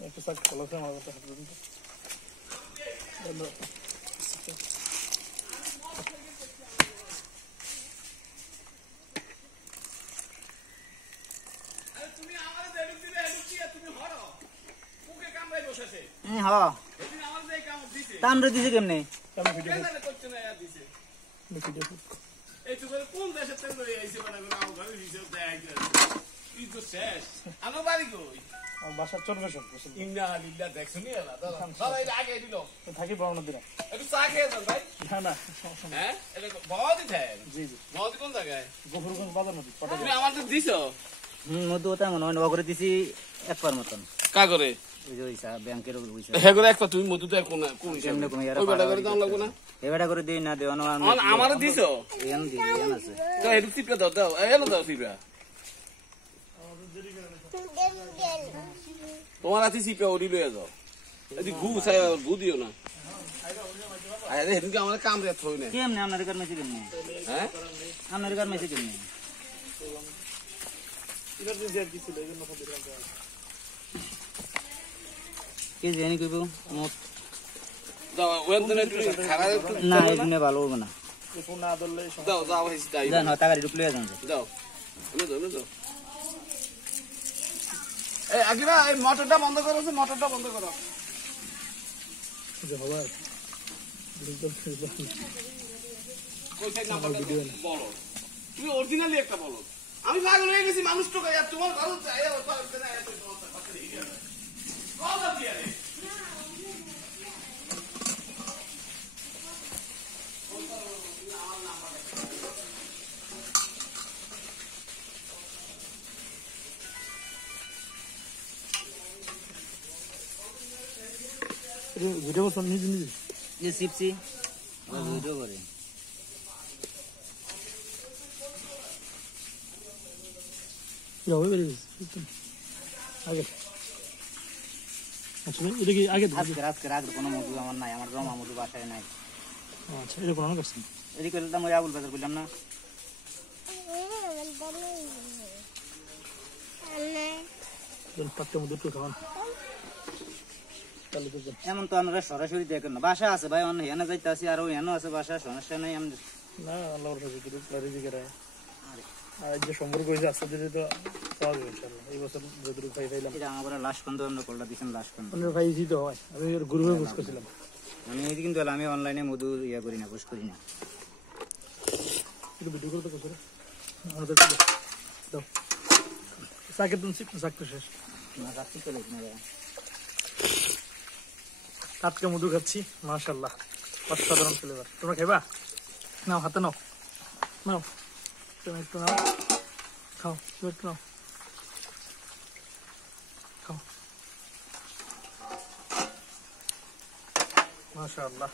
একটা সাক কলাছে আমার কাছে তুমি আমারে দেলু দিলে লুকিয়ে তুমি হরো ওকে কামড়াই বসেছে হ্যাঁ এদিন আমার যে কাম দিছে তামরে দিছে কেমনে আমি ভিডিও করতে না দিছে ভিডিও এই তো কোন দেশে তেল লই আইছে বড় করে আমার ঘরে দিছে দেখ কি তো শেষ আমার বাড়ি কই আমার বাসা চলবে সব ইন্না লিল্লাহ দেখছনি এলা দাদা দাদা এটা আগে দিল থাকি বড় দিন একটু চা খেয়ে যান ভাই না না হ্যাঁ এটা বহুত দেয় জি জি বহুত কোন জায়গায় গফরগঞ্জ বাজার নদী তুমি আমার তো দিছো মধু ওটা মনে হয় নগরে দিছি একবার মতন কা করে ওই যে ওইসা ব্যাংকের পয়সা হে করে একটা তুমি মধু দেয় কোন কোন কেমনে কমে ওই বেটা করে দাম লাগবে না এবারে করে দেই না দেওয়ানো আমারে দিছো এন দি এন আছে তো এটু টিপে দাও দাও এলো দাও টিপে তোমার আছে সিপে ওরি লয়ে যাও এদি গু চাই গু দিও না আরে হেদিকে আমাদের কাম রে থই না কেমনে আপনার কার মেসে কেমনে হ্যাঁ আপনার কার মেসে কেমনে ইমার্জেন্সি আর কিছু ছিল এইজন্য ফোন দিলাম কি জানি কইব মত দাও ওয়েন দিনে খারাপ একটু না এদিনে ভালো হবে না ফোন না ধরলে দাও দাও হইছে তাই জান টাকা ঢুকলে যান দাও এনে দাও এই আগিরা এই মোটরটা বন্ধ করো মোটরটা বন্ধ করো যে বাবা কই সাইড নাম্বারটা বলো তুমি অরিজিনালি একটা বলো আমি পাগল হয়ে গেছি মানুষ তো আর তোমার ভালো চাই আর পারতে না এত সমস্যা পাচ্ছে এই কথা দিয়ে রে ভিডিও করছেন নিজে নিজে যে সিপসি ভিডিও করে যাবে বেরিয়ে আগে আচ্ছা এটা কি আগে আজকে রাত কোনো মধু আমার নাই আমার রমা মধু বাসায় নাই আচ্ছা এটা কোন করছেন এদিকে করলাম ওই আবুল বাজার করলাম না পাঁচটা মধ্যে একটু খাওয়ান তাহলে তো এমন তো আমরা সরাসরি দেখেন না বাসা আছে ভাই অন্য হেনা যাইতে আসি আর হেন আছে বাসা সমস্যা নাই আমি না আল্লাহর কাছে কিছু ক্লারিফাই করে আর যে সম্পর্ক হয়েছে আস্তে ধীরে তো পাওয়া যাবে ইনশাআল্লাহ এই বছর যতটুকু পাইলাম এটা আমার লাস্ট পর্যন্ত আমরা কলটা দিয়েছেন লাস্ট পর্যন্ত অন্য পাইছি তো হয় আমি গ্রুপে বুঝ করছিলাম আমি এই কিন্তু আমি অনলাইনে মধু ইয়া করি না পোস্ট করি না একটু ভিডিও করতে কত আমাদের দাও সাকেট তুমি সাকতে শেষ না রাখছি চলে না টাটকা মধু খাচ্ছি মাশাআল্লাহ অসাধারণ ফ্লেভার তোমরা খাইবা নাও হাতে নাও নাও তুমি একটু নাও খাও একটু নাও খাও মাশাআল্লাহ